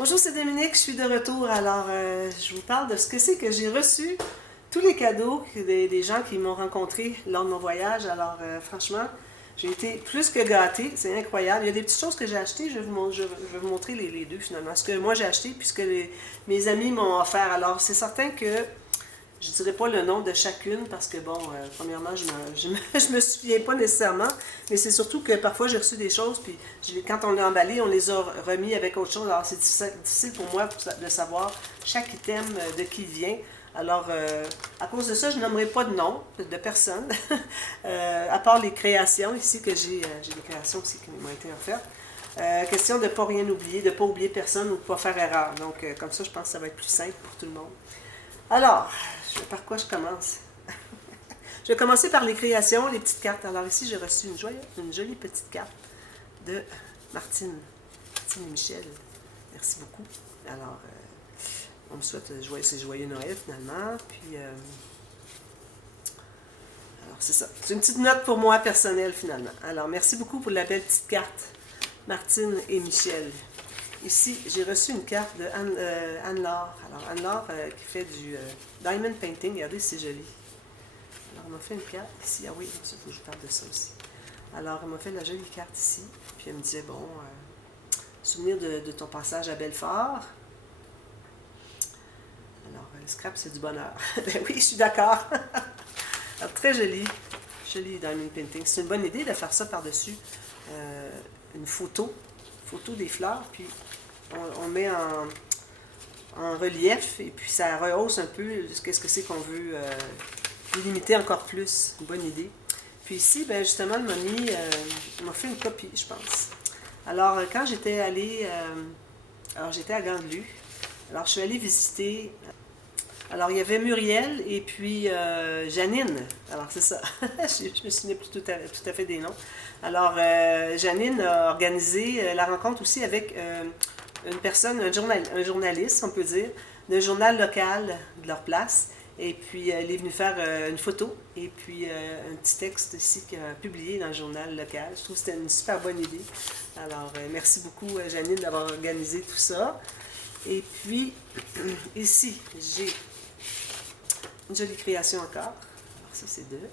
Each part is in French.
Bonjour, c'est Dominique, je suis de retour. Alors, je vous parle de ce que c'est que j'ai reçu, tous les cadeaux des gens qui m'ont rencontré lors de mon voyage. Alors, franchement, j'ai été plus que gâtée, c'est incroyable. Il y a des petites choses que j'ai achetées, je vais vous montrer les deux finalement. Ce que moi j'ai acheté, puis ce que mes amis m'ont offert. Alors, c'est certain que je ne dirais pas le nom de chacune parce que, bon, premièrement, je me souviens pas nécessairement, mais c'est surtout que parfois j'ai reçu des choses, puis quand on l'a emballé, on les a remis avec autre chose. Alors, c'est difficile pour moi de savoir chaque item de qui il vient. Alors, à cause de ça, je nommerai pas de nom de personne, à part les créations ici, que j'ai des créations aussi qui m'ont été offertes. Question de ne pas rien oublier, de ne pas oublier personne ou de ne pas faire erreur. Donc, comme ça, je pense que ça va être plus simple pour tout le monde. Alors, par quoi je commence? Je vais commencer par les créations, les petites cartes. Alors ici, j'ai reçu une jolie petite carte de Martine et Michel. Merci beaucoup. Alors, on me souhaite c'est joyeux Noël finalement. Puis, alors c'est ça. C'est une petite note pour moi personnelle finalement. Alors, merci beaucoup pour la belle petite carte, Martine et Michel. Ici, j'ai reçu une carte de Anne-Laure. Alors, Anne-Laure qui fait du diamond painting. Regardez, c'est joli. Alors, elle m'a fait une carte ici. Ah oui, il faut que je vous parle de ça aussi. Alors, elle m'a fait la jolie carte ici. Puis, elle me disait, bon, souvenir de ton passage à Belfort. Alors, le scrap, c'est du bonheur. Ben oui, je suis d'accord. Alors, très joli. Joli diamond painting. C'est une bonne idée de faire ça par-dessus une photo des fleurs, puis on met en relief, et puis ça rehausse un peu qu'est-ce que c'est qu'on veut délimiter encore plus. Une bonne idée. Puis ici, ben justement, le Moni m'a fait une copie, je pense. Alors, quand j'étais allée, alors j'étais à Gandelu, alors je suis allée visiter, alors il y avait Muriel et puis Janine, alors c'est ça, je me souviens plus tout à fait des noms. Alors, Janine a organisé la rencontre aussi avec une personne, un journaliste, on peut dire, d'un journal local de leur place. Et puis, elle est venue faire une photo et puis un petit texte ici qu'elle a publié dans le journal local. Je trouve que c'était une super bonne idée. Alors, merci beaucoup, Janine, d'avoir organisé tout ça. Et puis, ici, j'ai une jolie création encore. Alors, ça, c'est deux.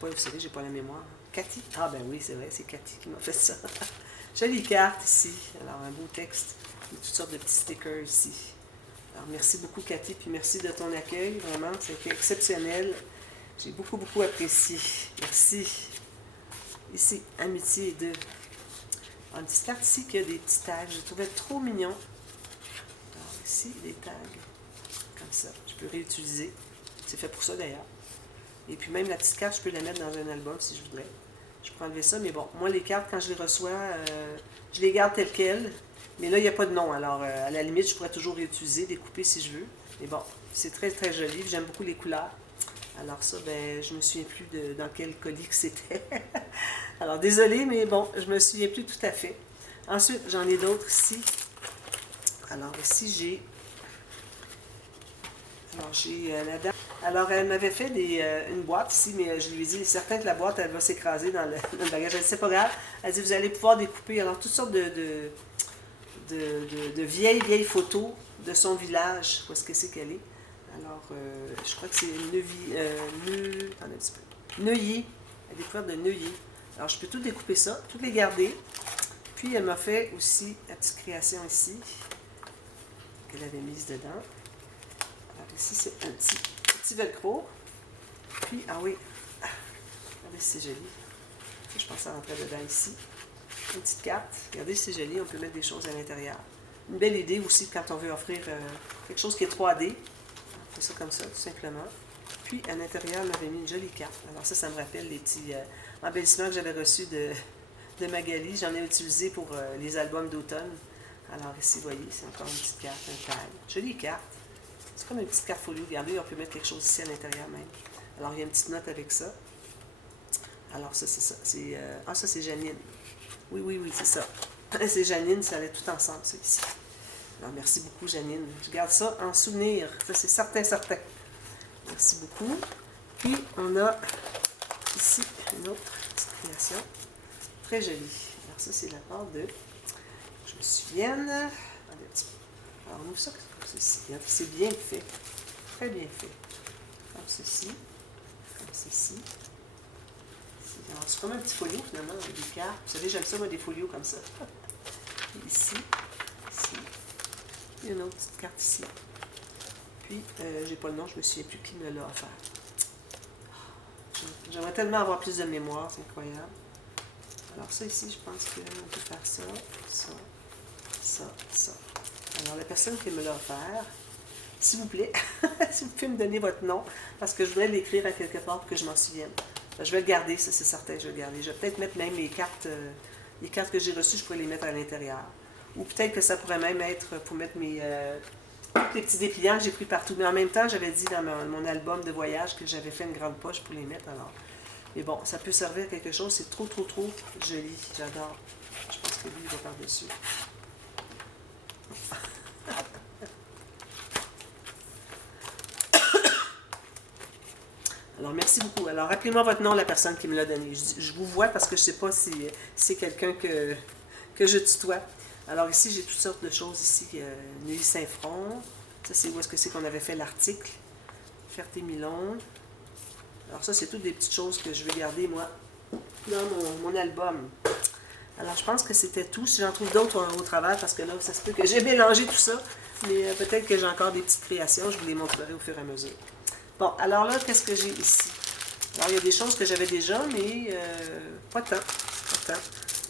Vous savez, j'ai pas la mémoire. Cathy? Ah ben oui, c'est vrai, c'est Cathy qui m'a fait ça. Jolie carte ici. Alors, un beau texte. Et toutes sortes de petits stickers ici. Alors, merci beaucoup, Cathy, puis merci de ton accueil. Vraiment, c'était exceptionnel. J'ai beaucoup, beaucoup apprécié. Merci. Ici, amitié 2. Alors, une petite carte ici qui a des petits tags. Je trouvais trop mignon. Alors, ici, des tags. Comme ça. Je peux réutiliser. C'est fait pour ça, d'ailleurs. Et puis même la petite carte, je peux la mettre dans un album si je voudrais. Je peux enlever ça, mais bon, moi les cartes, quand je les reçois, je les garde telles quelles. Mais là, il n'y a pas de nom. Alors, à la limite, je pourrais toujours réutiliser, découper si je veux. Mais bon, c'est très, très joli. J'aime beaucoup les couleurs. Alors ça, ben, je me souviens plus dans quel colis que c'était. Alors, désolé, mais bon, je me souviens plus tout à fait. Ensuite, j'en ai d'autres ici. Alors, ici, j'ai... Alors, j'ai la dame. Alors, elle m'avait fait une boîte ici, mais je lui ai dit, certain que la boîte, elle va s'écraser dans le bagage. Elle dit, c'est pas grave. Elle dit, vous allez pouvoir découper. Alors, toutes sortes de vieilles photos de son village. Où est-ce que c'est qu'elle est? Alors, je crois que c'est Neuilly. Elle est découverte de Neuilly. Alors, je peux tout découper ça, tout les garder. Puis, elle m'a fait aussi la petite création ici, qu'elle avait mise dedans. Alors, ici, c'est un petit velcro. Puis, ah oui, regardez si c'est joli. Ça, je pense que ça rentrait dedans ici. Une petite carte. Regardez si c'est joli, on peut mettre des choses à l'intérieur. Une belle idée aussi quand on veut offrir quelque chose qui est 3D. On fait ça comme ça, tout simplement. Puis, à l'intérieur, elle m'avait mis une jolie carte. Alors ça me rappelle les petits embellissements que j'avais reçus de Magali. J'en ai utilisé pour les albums d'automne. Alors ici, vous voyez, c'est encore une petite carte, un tag. Jolie carte. C'est comme une petite carte folio. Regardez, on peut mettre quelque chose ici à l'intérieur même. Alors, il y a une petite note avec ça. Alors, ça, c'est ça. Ça, c'est Janine. Oui, c'est ça. C'est Janine, ça allait tout ensemble, ça, ici. Alors, merci beaucoup, Janine. Je garde ça en souvenir. Ça, c'est certain. Merci beaucoup. Puis, on a ici une autre petite création. Très jolie. Alors, ça, c'est la part de... Je me souvienne. Attendez un petit peu. Alors, on ouvre ça comme ceci. C'est bien fait. Très bien fait. Comme ceci. Comme ceci. Alors, c'est comme un petit folio, finalement, avec des cartes. Vous savez, j'aime ça, moi, des folios comme ça. Ici. Ici. Et une autre petite carte ici. Puis, j'ai pas le nom, je me souviens plus qui me l'a offert. J'aimerais tellement avoir plus de mémoire, c'est incroyable. Alors ça ici, je pense qu'on peut faire ça, ça, ça, ça. Alors la personne qui me l'a offert, s'il vous plaît, si vous pouvez me donner votre nom, parce que je voudrais l'écrire à quelque part pour que je m'en souvienne. Je vais le garder, ça c'est certain, je vais le garder. Je vais peut-être mettre même les cartes que j'ai reçues, je pourrais les mettre à l'intérieur. Ou peut-être que ça pourrait même être pour mettre mes les petits dépliants que j'ai pris partout. Mais en même temps, j'avais dit dans mon album de voyage que j'avais fait une grande poche pour les mettre. Alors. Mais bon, ça peut servir à quelque chose. C'est trop, trop, trop joli. J'adore. Je pense que lui, il va par-dessus. Alors, merci beaucoup. Alors, rappelez-moi votre nom, la personne qui me l'a donné. Je vous vois parce que je ne sais pas si c'est quelqu'un que je tutoie. Alors ici, j'ai toutes sortes de choses ici. Neuilly Saint-Front. Ça, c'est où est-ce que c'est qu'on avait fait l'article. Ferté-Milon. Alors ça, c'est toutes des petites choses que je vais garder, moi, dans mon album. Alors, je pense que c'était tout. Si j'en trouve d'autres au travail, parce que là, ça se peut que j'ai mélangé tout ça. Mais peut-être que j'ai encore des petites créations. Je vous les montrerai au fur et à mesure. Bon, alors là, qu'est-ce que j'ai ici? Alors, il y a des choses que j'avais déjà, mais pas tant. Pas tant.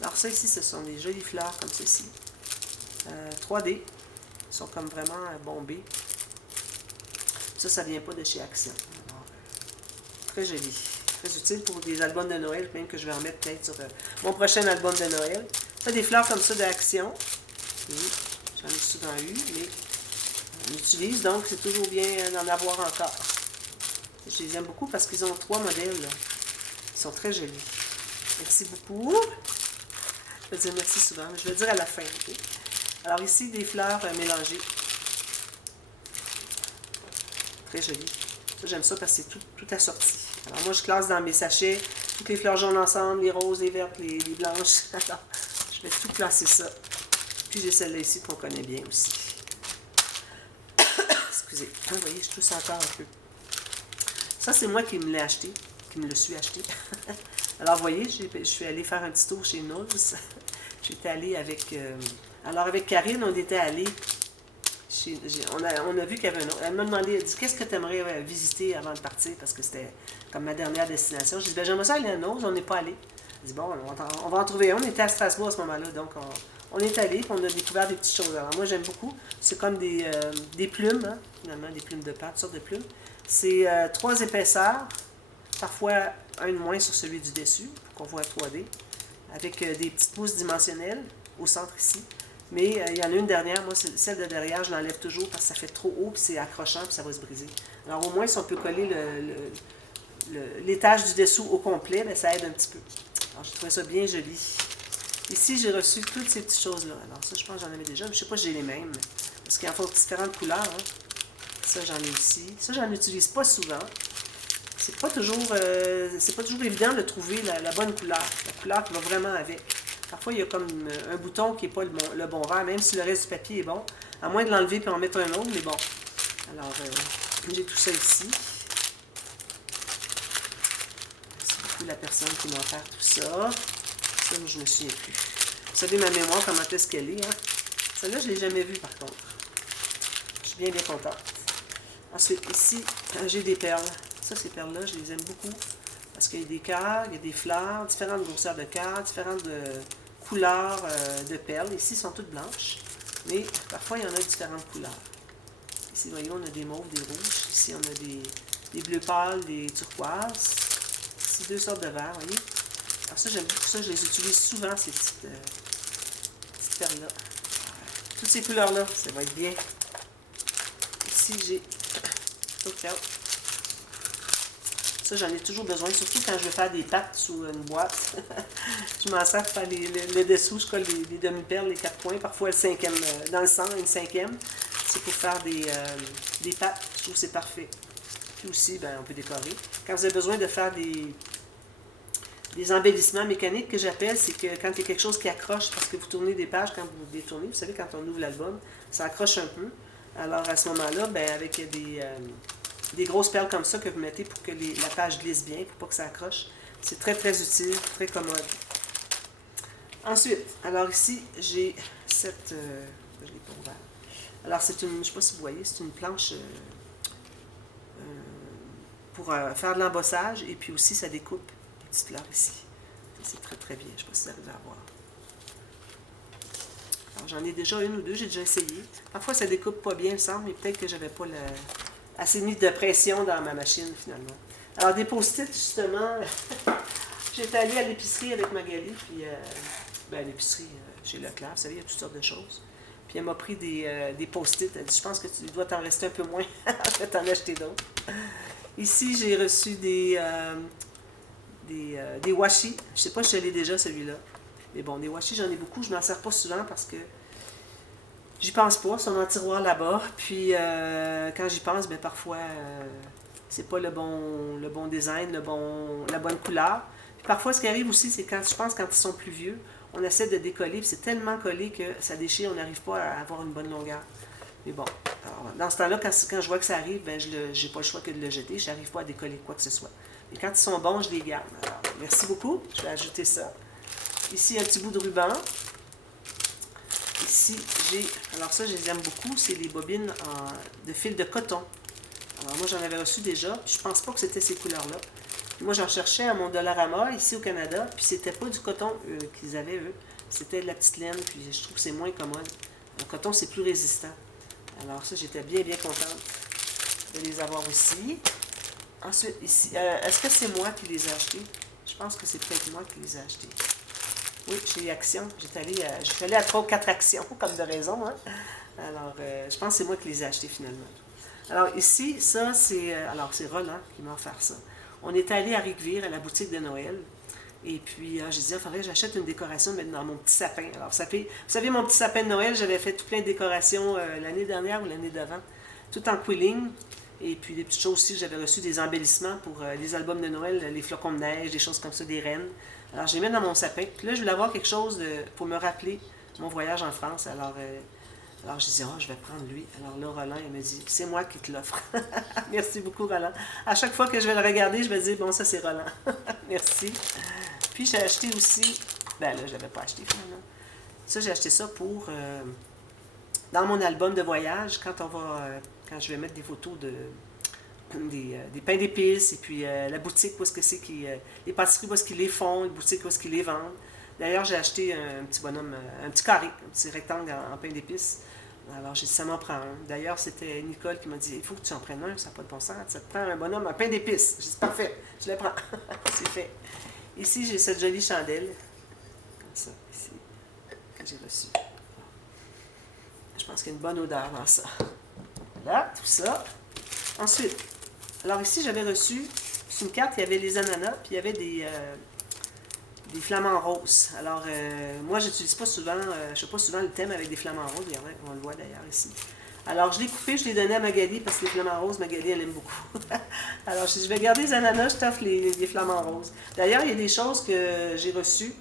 Alors ça, ici, ce sont des jolies fleurs comme ceci. 3D. Ils sont comme vraiment bombés. Ça vient pas de chez Action. Alors, très joli. Très utile pour des albums de Noël, même que je vais en mettre peut-être sur mon prochain album de Noël. Ça, des fleurs comme ça d'Action. J'en ai souvent eu, mais on utilise, donc c'est toujours bien d'en avoir encore. Je les aime beaucoup parce qu'ils ont 3 modèles. Là. Ils sont très jolis. Merci beaucoup. Je vais dire merci souvent, mais je vais le dire à la fin. Okay? Alors ici, des fleurs mélangées. Très jolies. Ça, j'aime ça parce que c'est tout assorti. Alors moi, je classe dans mes sachets toutes les fleurs jaunes ensemble, les roses, les vertes, les blanches. Alors, je vais tout classer ça. Puis j'ai celle-là ici qu'on connaît bien aussi. Excusez. Vous voyez, je tousse encore un peu. Ça, c'est moi qui me l'ai acheté, qui me le suis acheté. Alors, vous voyez, je suis allée faire un petit tour chez Knowles. J'étais allée avec... alors, avec Karine, on était allés... On a vu qu'il y avait un autre. Elle m'a demandé, elle dit, qu'est-ce que tu aimerais visiter avant de partir? Parce que c'était comme ma dernière destination. J'ai dit, ben, j'aimerais ça aller à Knowles, on n'est pas allé. Elle dit, bon, on va en trouver un. On était à Strasbourg à ce moment-là, donc on est allé, puis on a découvert des petites choses. Alors, moi, j'aime beaucoup. C'est comme des plumes, hein, finalement, des plumes de pâte, toutes sortes de plumes. C'est 3 épaisseurs, parfois un de moins sur celui du dessus, pour qu'on voit 3D, avec des petites pousses dimensionnelles au centre ici. Mais il y en a une dernière, moi, celle de derrière, je l'enlève toujours parce que ça fait trop haut, puis c'est accrochant, puis ça va se briser. Alors au moins, si on peut coller l'étage du dessous au complet, bien, ça aide un petit peu. Alors j'ai trouvé ça bien joli. Ici, j'ai reçu toutes ces petites choses-là. Alors ça, je pense que j'en avais déjà, mais je ne sais pas si j'ai les mêmes, parce qu'il en faut différentes couleurs. Hein. Ça, j'en ai aussi. Ça, j'en utilise pas souvent. C'est pas toujours évident de trouver la bonne couleur. La couleur qui va vraiment avec. Parfois, il y a comme un bouton qui n'est pas le bon vert, même si le reste du papier est bon. À moins de l'enlever et en mettre un autre, mais bon. Alors, j'ai tout ça ici. Merci beaucoup la personne qui m'a offert tout ça. Ça, je ne me souviens plus. Vous savez, ma mémoire, comment est-ce qu'elle est, hein? Celle-là, je ne l'ai jamais vue, par contre. Je suis bien, bien contente. Ensuite, ici, j'ai des perles. Ça, ces perles-là, je les aime beaucoup. Parce qu'il y a des cœurs, il y a des fleurs, différentes grosseurs de cœurs, différentes couleurs de perles. Ici, elles sont toutes blanches. Mais parfois, il y en a différentes couleurs. Ici, voyons, on a des mauves, des rouges. Ici, on a des bleus pâles, des turquoises. Ici, 2 sortes de verts, voyez. Alors ça, j'aime beaucoup ça. Je les utilise souvent, ces petites perles-là. Toutes ces couleurs-là, ça va être bien. Ici, j'ai... Ça, j'en ai toujours besoin, surtout quand je veux faire des pâtes sous une boîte. Je m'en sers pour faire le dessous, je colle les demi-perles, les 4 points, parfois le 5e, dans le centre, une 5e. C'est pour faire des pâtes, je trouve que c'est parfait. Puis aussi, ben, on peut décorer. Quand vous avez besoin de faire des des embellissements mécaniques que j'appelle, c'est que quand il y a quelque chose qui accroche, parce que vous tournez des pages, quand vous détournez, vous savez, quand on ouvre l'album, ça accroche un peu. Alors à ce moment-là, ben, avec des grosses perles comme ça que vous mettez pour que la page glisse bien, pour pas que ça accroche, c'est très très utile, très commode. Ensuite, alors ici, j'ai cette... je l'ai pas ouvert. Alors c'est une, je ne sais pas si vous voyez, c'est une planche pour faire de l'embossage, et puis aussi ça découpe des petites fleurs ici. C'est très très bien, je ne sais pas si vous arrivez à voir. Alors j'en ai déjà une ou deux, j'ai déjà essayé. Parfois ça découpe pas bien, il me semble, mais peut-être que j'avais pas assez mis de pression dans ma machine finalement. Alors des post-it, justement, j'étais allée à l'épicerie avec Magali, puis à l'épicerie chez Leclerc, vous savez, il y a toutes sortes de choses. Puis elle m'a pris des post-it, elle dit, je pense que tu dois t'en rester un peu moins, je vais t'en acheter d'autres. Ici, j'ai reçu des washi. Je ne sais pas si je l'ai déjà, celui-là. Mais bon, des washi, j'en ai beaucoup. Je ne m'en sers pas souvent parce que j'y pense pas. Ils sont dans le tiroir là-bas. Puis, quand j'y pense, ben, parfois, c'est pas le bon design, la bonne couleur. Puis parfois, ce qui arrive aussi, c'est quand ils sont plus vieux, on essaie de décoller. Puis c'est tellement collé que ça déchire, on n'arrive pas à avoir une bonne longueur. Mais bon, alors, dans ce temps-là, quand je vois que ça arrive, ben, je n'ai pas le choix que de le jeter. Je n'arrive pas à décoller quoi que ce soit. Mais quand ils sont bons, je les garde. Alors, merci beaucoup. Je vais ajouter ça. Ici, un petit bout de ruban. Ici, alors ça, je les aime beaucoup. C'est les bobines de fil de coton. Alors, moi, j'en avais reçu déjà. Puis je pense pas que c'était ces couleurs-là. Moi, j'en cherchais à mon Dollarama, ici au Canada. Puis c'était pas du coton qu'ils avaient, eux. C'était de la petite laine. Puis je trouve que c'est moins commode. Le coton, c'est plus résistant. Alors ça, j'étais bien, bien contente de les avoir aussi. Ensuite, ici, est-ce que c'est moi qui les ai achetés? Je pense que c'est peut-être moi qui les ai achetés. Oui, chez Action. J'étais allée à 3 ou 4 actions, comme de raison. Hein? Alors, je pense que c'est moi qui les ai achetés finalement. Alors ici, ça, c'est Roland qui m'a offert ça. On est allé à Rigvire, à la boutique de Noël. Et puis, j'ai dit, il faudrait que j'achète une décoration de mettre dans mon petit sapin. Alors, ça fait, vous savez, mon petit sapin de Noël, j'avais fait tout plein de décorations l'année dernière ou l'année d'avant, tout en quilling. Et puis, des petites choses aussi, j'avais reçu des embellissements pour les albums de Noël, les flocons de neige, des choses comme ça, des rennes. Alors, je les mets dans mon sapin. Puis là, je voulais avoir quelque chose pour me rappeler mon voyage en France. Alors, je dis, je vais prendre lui. Alors là, Roland, il me dit, c'est moi qui te l'offre. Merci beaucoup, Roland. À chaque fois que je vais le regarder, je vais dire, bon, ça, c'est Roland. Merci. Puis j'ai acheté aussi, ben là, je n'avais pas acheté finalement. Ça, j'ai acheté ça pour, dans mon album de voyage, quand je vais mettre des photos des pains d'épices, et puis la boutique où est-ce que c'est les pâtisseries où est-ce qu'ils les font, les boutiques où est-ce qu'ils les vendent. D'ailleurs, j'ai acheté un petit bonhomme, un petit carré, un petit rectangle en pain d'épices. Alors, j'ai dit, ça m'en prend un. D'ailleurs, c'était Nicole qui m'a dit, il faut que tu en prennes un, ça n'a pas de bon sens. Ça te prend un bonhomme, un pain d'épices. J'ai dit, parfait, je le prends. C'est fait. Ici, j'ai cette jolie chandelle, comme ça, ici, que j'ai reçue. Je pense qu'il y a une bonne odeur dans ça. Voilà, tout ça. Ensuite, alors ici, j'avais reçu, sur une carte, il y avait les ananas, puis il y avait des flamants roses. Alors, moi, je n'utilise pas souvent, je ne fais pas souvent le thème avec des flamants roses, on le voit d'ailleurs ici. Alors, je l'ai coupé, je l'ai donné à Magali, parce que les flamants roses, Magali, elle aime beaucoup. Alors, je vais garder les ananas, je t'offre les flamants roses. D'ailleurs, il y a des choses que j'ai reçues,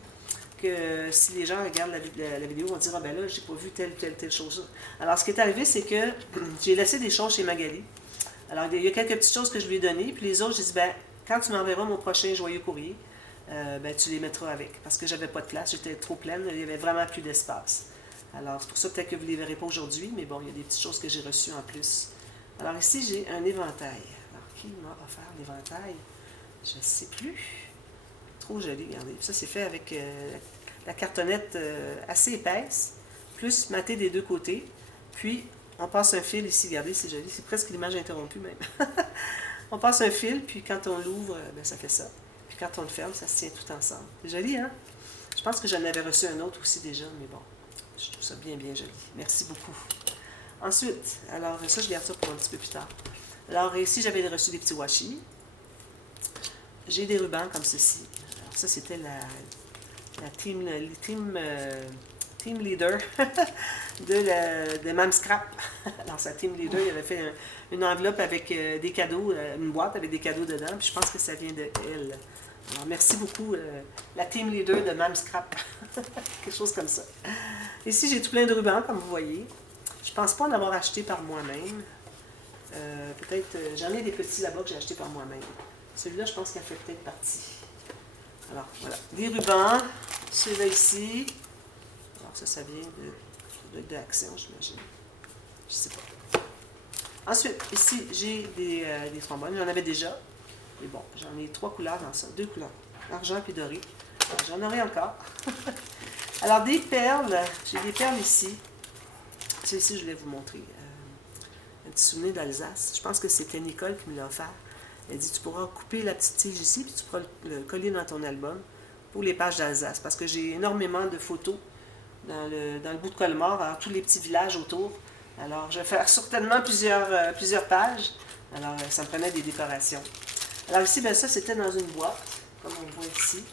que si les gens regardent la vidéo, vont dire, ah ben là, j'ai pas vu telle chose. Alors, ce qui est arrivé, c'est que j'ai laissé des choses chez Magali. Alors, il y a quelques petites choses que je lui ai données, puis les autres, j'ai dit, ben, quand tu m'enverras mon prochain joyeux courrier, ben, tu les mettras avec. Parce que j'avais pas de place, j'étais trop pleine, il y avait vraiment plus d'espace. Alors, c'est pour ça peut-être que vous ne les verrez pas aujourd'hui, mais bon, il y a des petites choses que j'ai reçues en plus. Alors ici, j'ai un éventail. Alors, qui m'a offert l'éventail? Je ne sais plus. Trop joli, regardez. Ça, c'est fait avec la cartonnette assez épaisse, plus maté des deux côtés. Puis, on passe un fil ici, regardez, c'est joli. C'est presque l'image interrompue même. On passe un fil, puis quand on l'ouvre, ben, ça fait ça. Puis quand on le ferme, ça se tient tout ensemble. C'est joli, hein? Je pense que j'en avais reçu un autre aussi déjà, mais bon. Je trouve ça bien, bien joli. Merci beaucoup. Ensuite, alors ça, je garde ça pour un petit peu plus tard. Alors ici, j'avais reçu des petits washi. J'ai des rubans comme ceci. Alors ça, c'était la team leader de Mam Scrap. Alors sa team leader, il avait fait une enveloppe avec des cadeaux, une boîte avec des cadeaux dedans. Puis je pense que ça vient de elle. Alors, merci beaucoup, la team leader de Mam Scrap. Quelque chose comme ça. Ici, j'ai tout plein de rubans, comme vous voyez. Je ne pense pas en avoir acheté par moi-même. Peut-être, j'en ai des petits là-bas que j'ai achetés par moi-même. Celui-là, je pense qu'il en fait peut-être partie. Alors, voilà. Des rubans. Celui-là ici. Alors, ça vient de Action, j'imagine. Je sais pas. Ensuite, ici, j'ai des trombones. J'en avais déjà. Mais bon, j'en ai 3 couleurs dans ça. 2 couleurs. Argent et doré. J'en aurai encore. Alors, des perles. J'ai des perles ici. Celle-ci, je voulais vous montrer. Un petit souvenir d'Alsace. Je pense que c'était Nicole qui me l'a offert. Elle dit, tu pourras couper la petite tige ici, puis tu pourras le coller dans ton album pour les pages d'Alsace. Parce que j'ai énormément de photos dans le bout de Colmar, alors tous les petits villages autour. Alors, je vais faire certainement plusieurs pages. Alors, ça me prenait des décorations. Alors ici, bien ça, c'était dans une boîte, comme on voit ici.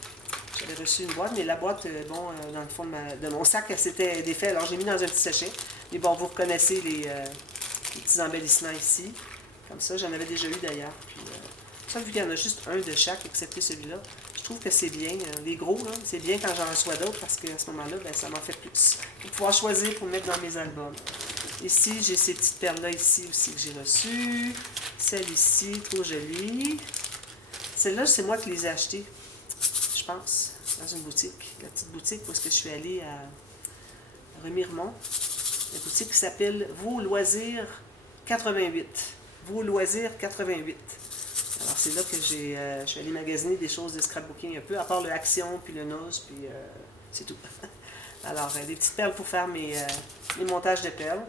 J'avais reçu une boîte, mais la boîte, bon, dans le fond de mon sac, elle s'était défait. Alors, j'ai mis dans un petit sachet. Mais bon, vous reconnaissez les petits embellissements ici. Comme ça, j'en avais déjà eu d'ailleurs. Puis, ça, vu qu'il y en a juste un de chaque, excepté celui-là, je trouve que c'est bien. Les gros, c'est bien quand j'en reçois d'autres, parce qu'à ce moment-là, ben, ça m'en fait plus. Pour pouvoir choisir pour mettre dans mes albums. Ici, j'ai ces petites perles-là ici aussi que j'ai reçues. Celle ici, trop jolie. Celle-là, c'est moi qui les ai achetées, je pense, dans une boutique. La petite boutique où est-ce que je suis allée à Remiremont. La boutique qui s'appelle Vos Loisirs 88. Vos Loisirs 88. Alors, c'est là que je suis allée magasiner des choses de scrapbooking un peu, à part le Action, puis le Nose, puis c'est tout. Alors, des petites perles pour faire mes montages de perles.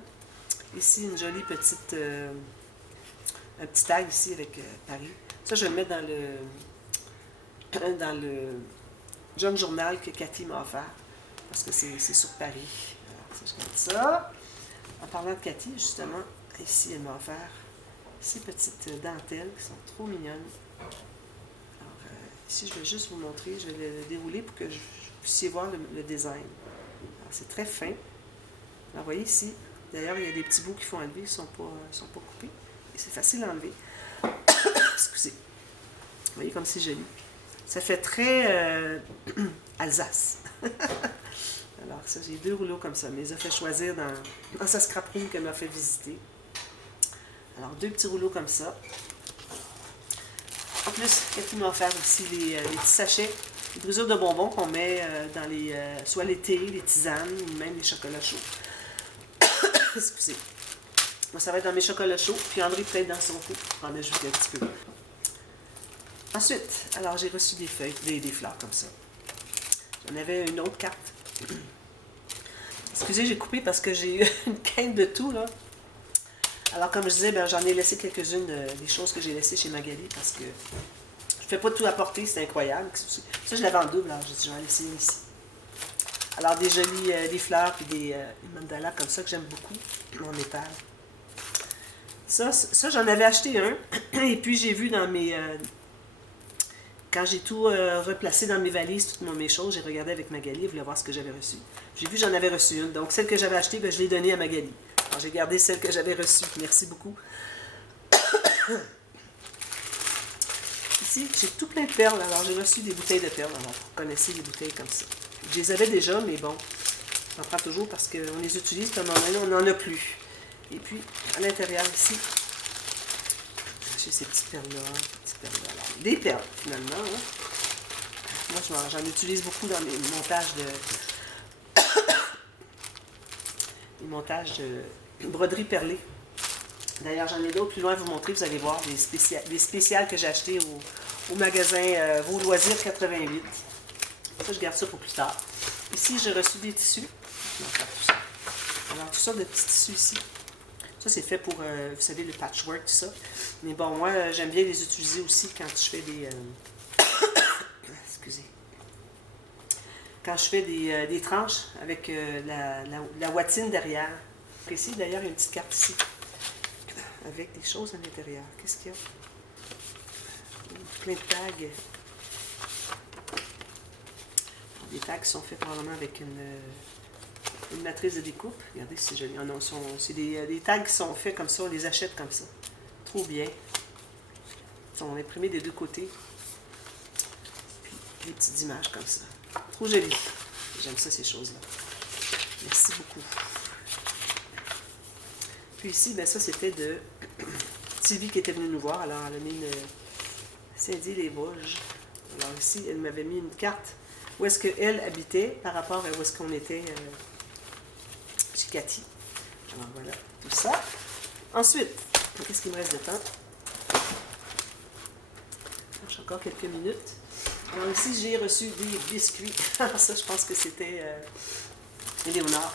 Ici, une jolie petite... un petit tag ici avec Paris. Ça, je vais le mettre dans le Jeune Journal que Cathy m'a offert, parce que c'est sur Paris. Alors, ça, je garde ça. En parlant de Cathy, justement, ici, elle m'a offert ces petites dentelles qui sont trop mignonnes. Alors, ici, je vais juste vous montrer, je vais le dérouler pour que vous puissiez voir le design. Alors, c'est très fin. Alors, vous voyez ici, d'ailleurs, il y a des petits bouts qui font enlever, ils ne sont pas coupés. Et c'est facile à enlever. Excusez. Vous voyez comme c'est joli. Ça fait très Alsace. Alors, ça, j'ai 2 rouleaux comme ça. Mais ils ont fait choisir dans sa scraproom qu'elle m'a fait visiter. Alors, 2 petits rouleaux comme ça. En plus, Cathy m'a offert aussi les petits sachets, les brisures de bonbons qu'on met dans soit les thés, les tisanes, ou même les chocolats chauds. Excusez. Moi, ça va être dans mes chocolats chauds, puis André peut-être dans son pot pour en ajouter un petit peu. Ensuite, alors j'ai reçu des feuilles, des fleurs comme ça. J'en avais une autre carte. Excusez, j'ai coupé parce que j'ai eu une quinte de tout, là. Alors, comme je disais, ben, j'en ai laissé quelques-unes des choses que j'ai laissées chez Magali parce que je ne fais pas tout apporter, c'est incroyable. Ça, je l'avais en double, alors j'ai dit, j'en ai laissé une ici. Alors, des jolies des fleurs puis des mandalas comme ça que j'aime beaucoup, mon épale. Ça j'en avais acheté un, et puis j'ai vu dans mes... quand j'ai tout replacé dans mes valises, toutes mes choses, j'ai regardé avec Magali, elle voulait voir ce que j'avais reçu. J'ai vu, j'en avais reçu une. Donc, celle que j'avais achetée, ben, je l'ai donnée à Magali. Alors, j'ai gardé celle que j'avais reçue. Merci beaucoup. Ici, j'ai tout plein de perles. Alors, j'ai reçu des bouteilles de perles. Alors, vous connaissez les bouteilles comme ça. Je les avais déjà, mais bon, j'en prends toujours parce qu'on les utilise, puis à un moment donné, on n'en a plus. Et puis, à l'intérieur, ici, j'ai ces petites perles-là. Alors, des perles, finalement. Hein. Moi, j'en utilise beaucoup dans mes montages de broderie perlée. D'ailleurs, j'en ai d'autres plus loin à vous montrer. Vous allez voir des spéciales que j'ai achetées au magasin Vos Loisirs 88. Ça, je garde ça pour plus tard. Ici, j'ai reçu des tissus. Alors, tout ça de petits tissus ici. Ça, c'est fait pour, vous savez, le patchwork, tout ça. Mais bon, moi, j'aime bien les utiliser aussi quand je fais des... excusez. Quand je fais des tranches avec la ouatine derrière. Ici, d'ailleurs, il y a une petite carte ici. Avec des choses à l'intérieur. Qu'est-ce qu'il y a? Plein de tags. Des tags qui sont faits probablement avec une matrice de découpe. Regardez si c'est joli. Ah non, c'est des tags qui sont faits comme ça. On les achète comme ça. Trop bien. Ils sont imprimés des deux côtés. des petites images comme ça. Trop joli. J'aime ça, ces choses-là. Merci beaucoup. Puis ici, ben ça, c'était de Sylvie qui était venue nous voir. Alors, elle a mis une Saint-Dié-les-Vosges. Alors ici, elle m'avait mis une carte où est-ce qu'elle habitait par rapport à où est-ce qu'on était chez Cathy. Alors voilà, tout ça. Ensuite, qu'est-ce qu'il me reste de temps? J'ai encore quelques minutes. Alors ici, j'ai reçu des biscuits. Alors ça, je pense que c'était Éléonore.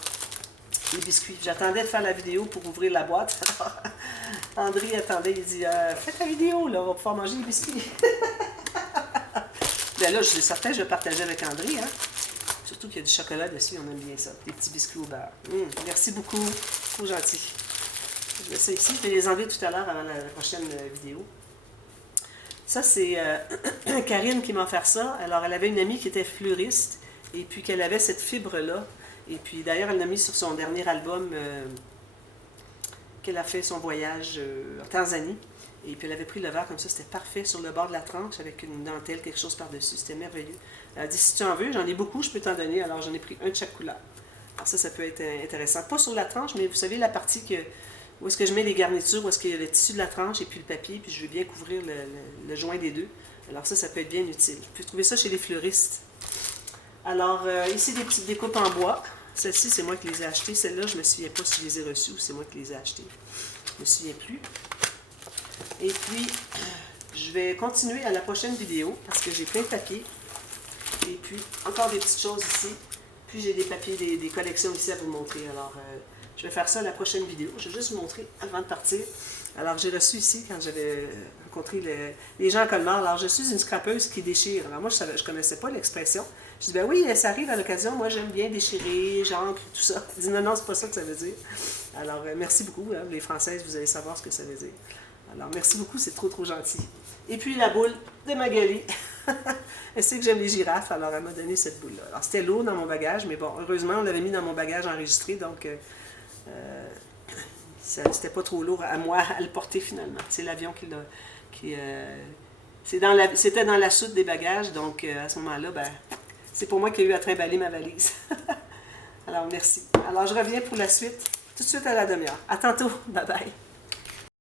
Les biscuits. J'attendais de faire la vidéo pour ouvrir la boîte. André attendait, il dit faites la vidéo, là, on va pouvoir manger les biscuits. Ben là, je suis certain que je vais partager avec André. Hein? Surtout qu'il y a du chocolat dessus, on aime bien ça. Des petits biscuits au beurre. Merci beaucoup. Trop gentil. Je vais ça ici. Je vais les enlever tout à l'heure avant la prochaine vidéo. Ça, c'est Karine qui m'a offert ça. Alors, elle avait une amie qui était fleuriste et puis qu'elle avait cette fibre-là. Et puis, d'ailleurs, elle l'a mis sur son dernier album qu'elle a fait son voyage en Tanzanie. Et puis, elle avait pris le verre comme ça. C'était parfait sur le bord de la tranche avec une dentelle, quelque chose par-dessus. C'était merveilleux. Elle a dit, si tu en veux, j'en ai beaucoup, je peux t'en donner. Alors, j'en ai pris un de chaque couleur. Alors, ça peut être intéressant. Pas sur la tranche, mais vous savez, la partie où est-ce que je mets les garnitures, où est-ce qu'il y a le tissu de la tranche et puis le papier, puis je veux bien couvrir le joint des deux. Alors ça peut être bien utile. Vous pouvez trouver ça chez les fleuristes. Alors, ici, des petites découpes en bois. Celles-ci, c'est moi qui les ai achetées. Celles-là, je ne me souviens pas si je les ai reçues ou c'est moi qui les ai achetées. Je ne me souviens plus. Et puis, je vais continuer à la prochaine vidéo parce que j'ai plein de papiers. Et puis, encore des petites choses ici. Puis, j'ai des papiers, des collections ici à vous montrer. Alors, je vais faire ça à la prochaine vidéo. Je vais juste vous montrer avant de partir. Alors, j'ai reçu ici, quand j'avais rencontré les gens à Colmar, alors je suis une scrapeuse qui déchire. Alors, moi, je ne connaissais pas l'expression. Je dis, ben oui, ça arrive à l'occasion. Moi, j'aime bien déchirer, j'encre, tout ça. Je dis, non, non, c'est pas ça que ça veut dire. Alors, merci beaucoup. Hein, les Françaises, vous allez savoir ce que ça veut dire. Alors, merci beaucoup, c'est trop, trop gentil. Et puis, la boule de Magali. Elle sait que j'aime les girafes, alors elle m'a donné cette boule-là. Alors, c'était lourd dans mon bagage, mais bon, heureusement, on l'avait mis dans mon bagage enregistré, donc c'était pas trop lourd à moi à le porter finalement. C'est l'avion c'était dans la soute des bagages, donc à ce moment-là, ben, c'est pour moi qu'il y a eu à trimballer ma valise. Alors, merci. Alors, je reviens pour la suite, tout de suite à la demi-heure. À tantôt. Bye bye.